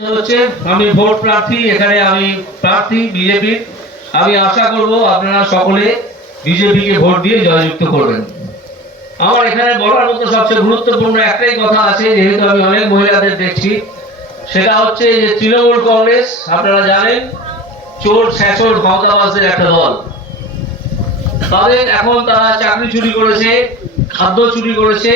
হচ্ছে, আমি ভোট প্রার্থী, এখানে আমি প্রার্থী বিজেপির আমি আশা করব আপনারা সকলে বিজেপিকে ভোট দিয়ে জয়যুক্ত করবেন। আমার এখানে বলার মতো সবচেয়ে গুরুত্বপূর্ণ একটাই কথা আছে, যেহেতু আমি অনেক মহিলাদের দেখছি, সেটা হচ্ছে যে তৃণমূল কংগ্রেস, আপনারা জানেন, চোর ক্ষমতাবাসের একটা দল। তাদের এখন তারা চাকরি চুরি করেছে, খাদ্য চুরি করেছে,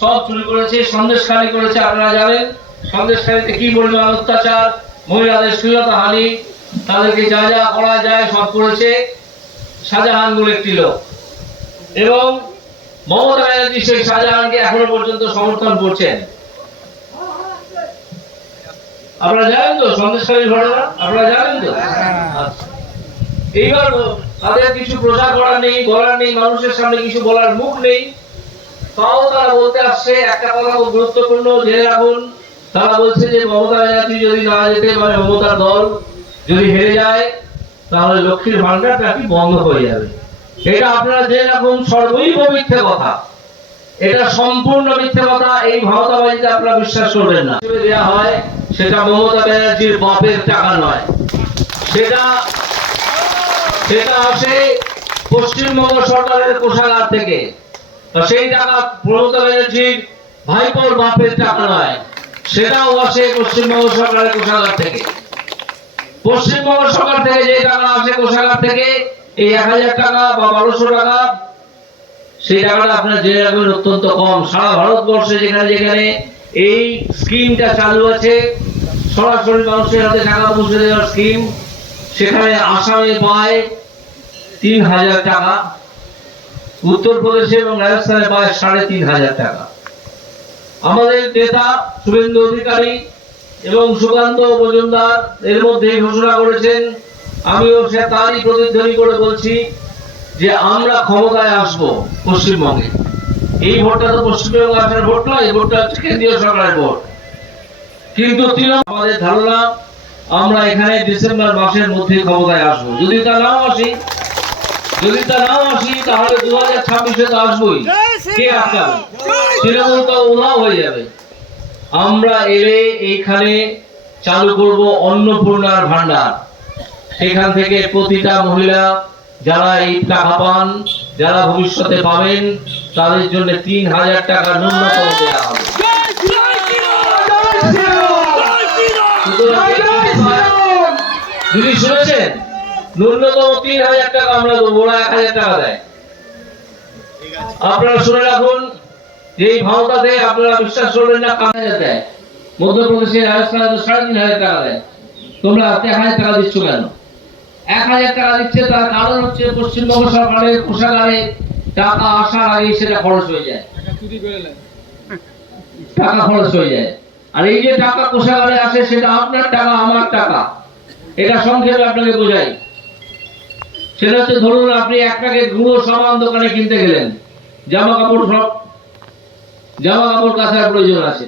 সব চুরি করেছে সন্দেশখালি করেছে, আপনারা জানেন। সন্দেশখালিতে কি পরিমাণ অত্যাচার? মহিলাদের হানি, তাদেরকে যা যা করা যায় সব করেছে শাহজাহান বলে একটি লোক। এবং মমতা ব্যানার্জি সেই শাহজাহানকে এখনও পর্যন্ত সমর্থন করছেন। আপনারা জানেন তো সন্দেশখালীর ঘটনা? আপনারা জানেন তো? আচ্ছা। এইবার তাদের কিছু প্রচার করার নেই, বলার নেই, মানুষের সামনে কিছু বলার মুখ নেই। তাও তারা বলতে আসছে, একটা কথা গুরুত্বপূর্ণ, জেনে রাখুন তারা বলছে যে মমতা ব্যানার্জি যদি না যেতে পারে, মমতার দল যদি হেরে যায়, তাহলে লক্ষ্মীর ভান্ডার নাকি বন্ধ হয়ে যাবে। এটা আপনারা জেনে রাখুন, সর্বৈব মিথ্যে কথা। এটা সম্পূর্ণ মিথ্যে কথা, এই মমতাবাজিতে আপনারা বিশ্বাস করবেন না। দেওয়া হয়, সেটা মমতা ব্যানার্জির বাপের টাকা নয়। সেটা সেটা আসে পশ্চিমবঙ্গ সরকারের কোষাগার থেকে। সেই টাকা মমতা ব্যানার্জির ভাইপোর বাপের টাকা নয়। সেটাও আসে পশ্চিমবঙ্গ সরকারের কোষাগার থেকে। পশ্চিমবঙ্গ সরকার থেকে যে টাকা আসে কোষাগার থেকে, এই এক হাজার টাকা বা বারোশো টাকা, সেই টাকাটা আপনার জেনে রাখবেন অত্যন্ত কম। সারা ভারতবর্ষে যেখানে যেখানে এই স্কিমটা চালু আছে, সরাসরি মানুষের হাতে টাকা পৌঁছে দেওয়ার স্কিম, সেখানে আসামে পায় তিন হাজার টাকা, উত্তরপ্রদেশে এবং রাজস্থানে পায় সাড়ে তিন হাজার টাকা। আমাদের নেতা শুভেন্দু অধিকারী এবং সুকান্ত মজুমদার এর মধ্যে ঘোষণা করেছেন, আমিও সে তারই প্রতিধ্বনি করে বলছি যে আমরা ক্ষমতায় আসব পশ্চিমবঙ্গে। এই ভোটটা তো পশ্চিমবঙ্গে আসার ভোট নয়, এই ভোটটা হচ্ছে কেন্দ্রীয় সরকারের ভোট। কিন্তু আমাদের ধারণা, আমরা এখানে ডিসেম্বর মাসের মধ্যে ক্ষমতায় আসব। যদি তা নাও আসি যদি তা নাও আসি তাহলে দু হাজার ছাব্বিশে তো আসবোই। কে আটকাবে তৃণমূল তো উধাও হয়ে যাবে। আমরা এলে এইখানে চালু করব অন্নপূর্ণার ভান্ডার সেখান থেকে প্রতিটা মহিলা যারা এই টাকা পান যারা ভবিষ্যতে পাবেন তাদের জন্য তিন হাজার টাকা ন্যূনতম দেওয়া হবে। দিদি শুনেছেন? ন্যূনতম তিন হাজার টাকা আমরা দেবো, ওরা এক হাজার টাকা দেয়। আপনারা শুনে রাখুন, এই ভাওতাতে আপনারা বিশ্বাস করবেন না হাজার দেয়। রাজস্থানে তো সাড়ে তিন হাজার টাকা দেয়। তোমরা এক হাজার টাকা দিচ্ছ কেন? এক হাজার টাকা দিচ্ছে তার কারণ হচ্ছে পশ্চিমবঙ্গ সরকারের কোষাগারে টাকা আসার আগে সেটা খরচ হয়ে যায়। টাকা খরচ হয়ে যায়। আর এই যে টাকা কোষাগারে আসে, সেটা আপনার টাকা, আমার টাকা। এটা সংক্ষেপে আপনাকে বোঝাই। সেটা হচ্ছে ধরুন আপনি এক প্যাকেট গুঁড়ো সামান দোকানে কিনতে গেলেন। জামা কাপড় সব, জামা কাপড় কাচার প্রয়োজন আছে।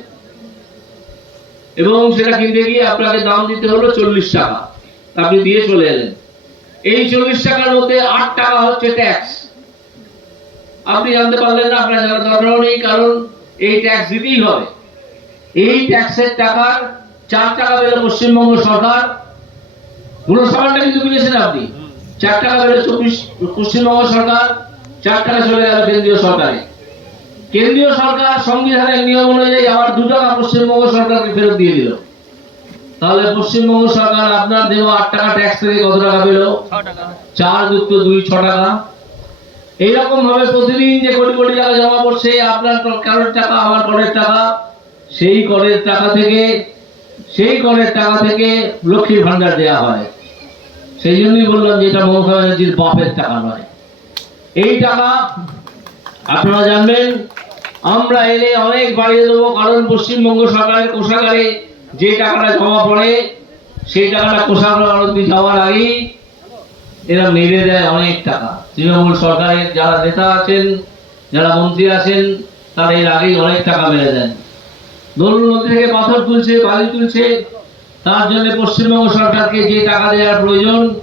এবং সেটা কিনতে গিয়ে আপনাকে দাম দিতে হলো চল্লিশ টাকা। আপনি দিয়ে চলে এলেন। এই চল্লিশ টাকার মধ্যে আট টাকা হচ্ছে ট্যাক্স আপনি জানতে পারলেন না, আপনার জানার দরকারও নেই, কারণ এই ট্যাক্স দিতেই হবে। এই ট্যাক্সের টাকার চার টাকা পেল পশ্চিমবঙ্গ সরকার। পুরো সামানটা কিন্তু কিনেছেন আপনি? চার টাকা পশ্চিমবঙ্গ সরকার চলে গেল কেন্দ্রীয় সরকারে। কেন্দ্রীয় সরকার সংবিধানের নিয়ম অনুযায়ী আবার দু টাকা পশ্চিমবঙ্গ সরকারকে ফেরত দিয়ে দিল। তাহলে পশ্চিমবঙ্গ সরকার আপনার আট টাকা ট্যাক্স থেকে কত টাকা পেল? চার যুক্ত দুই, ছ টাকা। এইরকম ভাবে প্রতিদিন যে কোটি কোটি টাকা জমা পড়ছে, আপনার কারোর টাকা, আমার করের টাকা, সেই করের টাকা থেকে, সেই করের টাকা থেকে লক্ষ্মীর ভান্ডার দেওয়া হয়। সেই জন্যই বললাম যে এটা মমতা ব্যানার্জির বাপের টাকা নয়। এই টাকা আপনারা জানবেন, আমরা এলে অনেক বাড়িয়ে দেবো, কারণ পশ্চিমবঙ্গ সরকারের কোষাগারে যে টাকাটা জমা পড়ে, সেই টাকাটা কোষাগার অবধি যাওয়ার আগেই এরা মেরে দেয় অনেক টাকা। তৃণমূল সরকারের যারা নেতা আছেন, যারা মন্ত্রী আছেন, তারা এর আগেই অনেক টাকা মেরে দেন। ধরুন নদী থেকে পাথর তুলছে, বালি তুলছে তার জন্য পশ্চিমবঙ্গ সরকারকে যে টাকা দেওয়ার প্রয়োজন,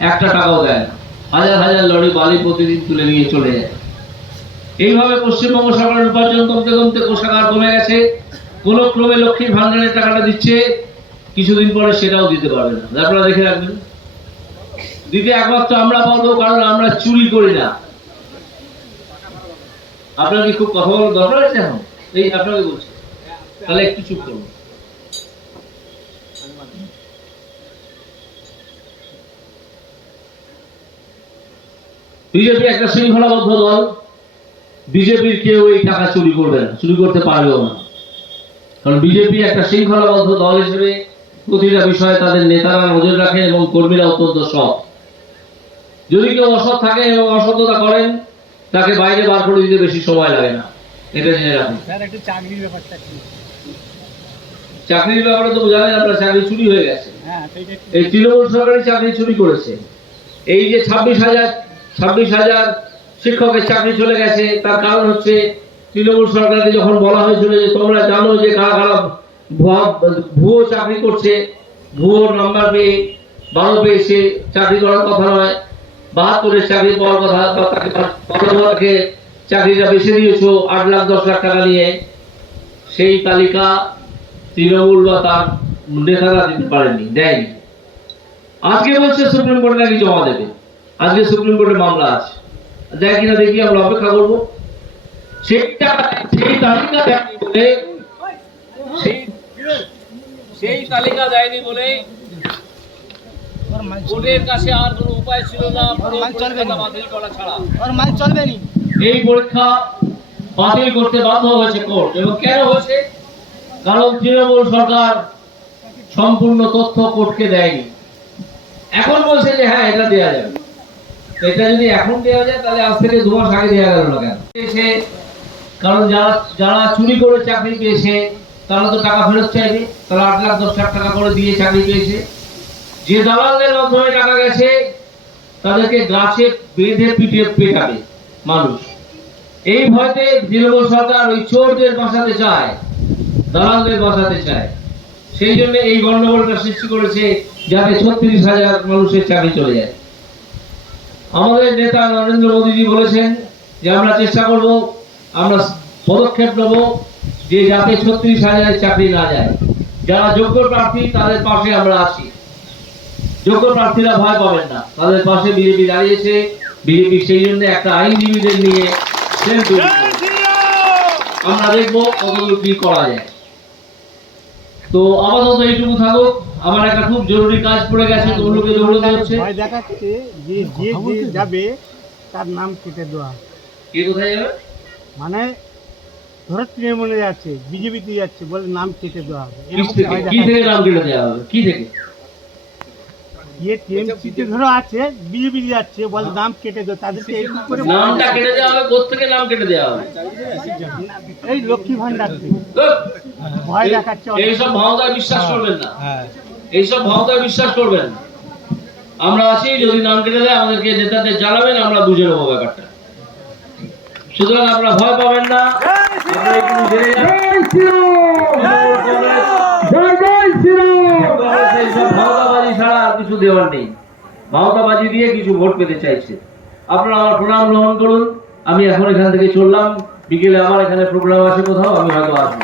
একটা টাকাও দেয় না। হাজার হাজার লরি বালি প্রতিদিন তুলে নিয়ে চলে যায়। এইভাবে পশ্চিমবঙ্গ সরকারের উপার্জন কমতে কমতে কোষাগার কমে গেছে। কোন ক্রমে লক্ষ্মীর ভান্ডারের টাকাটা দিচ্ছে, কিছুদিন পরে সেটাও দিতে পারবে না। আপনারা দেখে রাখবেন। দিতে একমাত্র আমরা পারব, কারণ আমরা চুরি করি না। আপনার কি খুব কথা বলার দরকার আছে এখন? এই, আপনাকে বলছি। তাহলে একটু চুপ করুন। বিজেপি একটা শৃঙ্খলাবদ্ধ দল বিজেপির কেউ এই টাকা চুরি করবে না চুরি করতে পারবেও না। কারণ বিজেপি একটা শৃঙ্খলাবদ্ধ দল হিসেবে প্রতিটা বিষয়ে তাদের নেতারা নজর রাখেন এবং কর্মীরা অত্যন্ত সৎ। যদি কেউ অসৎ থাকে এবং অসততা করেন তাকে বাইরে বার করে দিতে বেশি সময় লাগে না। এটা জেনে রাখুন। চাকরির ব্যাপারটা চাকরির ব্যাপারে তো জানেন আপনার চাকরি চুরি হয়ে গেছে। হ্যাঁ এই তৃণমূল সরকারি চাকরি চুরি করেছে। এই যে ছাব্বিশ হাজার ছাব্বিশ হাজার শিক্ষকের চাকরি চলে গেছে। তার কারণ হচ্ছে, তৃণমূল সরকারকে যখন বলা হয়েছিল যে তোমরা জানো যে কারা কারা ভুয়া চাকরি করছে, ভুয়ো নাম্বার পেয়ে ভালো পেয়েছে, চাকরি করার কথা নয়, বাহাত্তরের চাকরি পাওয়ার কথা, বা তাকে চাকরিটা বেছে দিয়েছ আট লাখ, দশ লাখ টাকা নিয়ে, সেই তালিকা তৃণমূল বা তার নেতারা দিতে পারেনি দেয়নি। আজকে বলছে সুপ্রিম কোর্টে নাকি জমা দেবে? আজকে সুপ্রিম কোর্টে মামলা আছে। দেয় কিনা দেখি আমরা অপেক্ষা করব। সেই তালিকা দেয়নি বলে সেই সেই তালিকা দেয়নি বলে ওর কাছে আর কোনো উপায় ছিল না পুরো মাল চলবে না। পরীক্ষাটা বাতিল করা ছাড়া। ওর মাল চলবে নি। এই পরীক্ষা বাতিল করতে বাধ্য হয়েছে কোর্ট। এবং কেন হয়েছে? কারণ তৃণমূল সরকার সম্পূর্ণ তথ্য কোর্টকে দেয়নি। এখন বলছে যে হ্যাঁ এটা দেওয়া যাবে। এটা যদি এখন দেওয়া যায়, তাহলে আজ থেকে দু মাস আগে দেওয়া গেল না কেন? এসে কারণ যারা যারা চুরি করে চাকরি পেয়েছে, তারা তো টাকা ফেরত চাইবে। তারা আট লাখ, দশ লাখ টাকা করে দিয়ে চাকরি পেয়েছে। যে দালালদের মাধ্যমে টাকা গেছে, তাদেরকে গাছে বেঁধে পিঠে পেটাবে মানুষ। এই ভয়তে তৃণমূল সরকার ওই চোরদের বাঁচাতে চায়, দালালদের বাঁচাতে চায়। সেই জন্য এই গণ্ডগোলটা সৃষ্টি করেছে যাতে ছত্রিশ হাজার মানুষের চাকরি চলে যায়। আমাদের নেতা নরেন্দ্র মোদীজি বলেছেন যে আমরা চেষ্টা করব, আমরা পদক্ষেপ নেব যে যাতে ছত্রিশ হাজারের চাকরি না যায়। যারা যোগ্য প্রার্থী, তাদের পাশে আমরা আছি। যোগ্য প্রার্থীরা ভয় পাবেন না। তাদের পাশে বিজেপি দাঁড়িয়েছে। বিজেপি সেই জন্য একটা আইনজীবীদের নিয়ে। আমরা দেখব কতদূর কি করা যায়। তো আপাতত এইটুকু থাকুক। আমার একটা খুব জরুরি কাজ পড়ে গেছে দৌড়কে দৌড়তে হচ্ছে। ভয় দেখাচ্ছে যে যে যে যাবে তার নাম কেটে দেওয়া। হবে। কে কোথায় যাবে? মানে ধরো তৃণমূলে যাচ্ছে বিজেপিতে যাচ্ছে বলে নাম কেটে দেওয়া হবে। কি থেকে। থেকে নাম কেটে দেওয়া হবে? কি থেকে? যে টিএমসিতে ধরো আছে বিজেপি যাচ্ছে বলে নাম কেটে দেওয়া তাদেরকে এরকম করে নামটা কেটে দেওয়া হবে নাম কেটে দেওয়া হবে? এই লক্ষ্মী ভান্ডার ভয় দেখাচ্ছে অনেক। এইসব ভাওতায় বিশ্বাস করবেন না। হ্যাঁ। ভাওতায় বিশ্বাস করবেন। না আমরা আছি যদি নাম কেটে দেয় আমাদেরকে নেতাদের জানাবেন আমরা বুঝে নেব ব্যাপারটা। সুতরাং আপনারা ভয় পাবেন না। আপনারা একটু জেনে যান। তৃণমূল কংগ্রেস- কংগ্রেস এইসব ভাওতাবাজি ছাড়া আর কিছু দেওয়ার নেই। মমতাবাজি দিয়ে কিছু ভোট পেতে চাইছে। আপনারা আমার প্রণাম গ্রহণ করুন। আমি এখন এখান থেকে চললাম। বিকেলে আমার এখানে প্রোগ্রাম আছে কোথাও, আমি হয়তো আসব।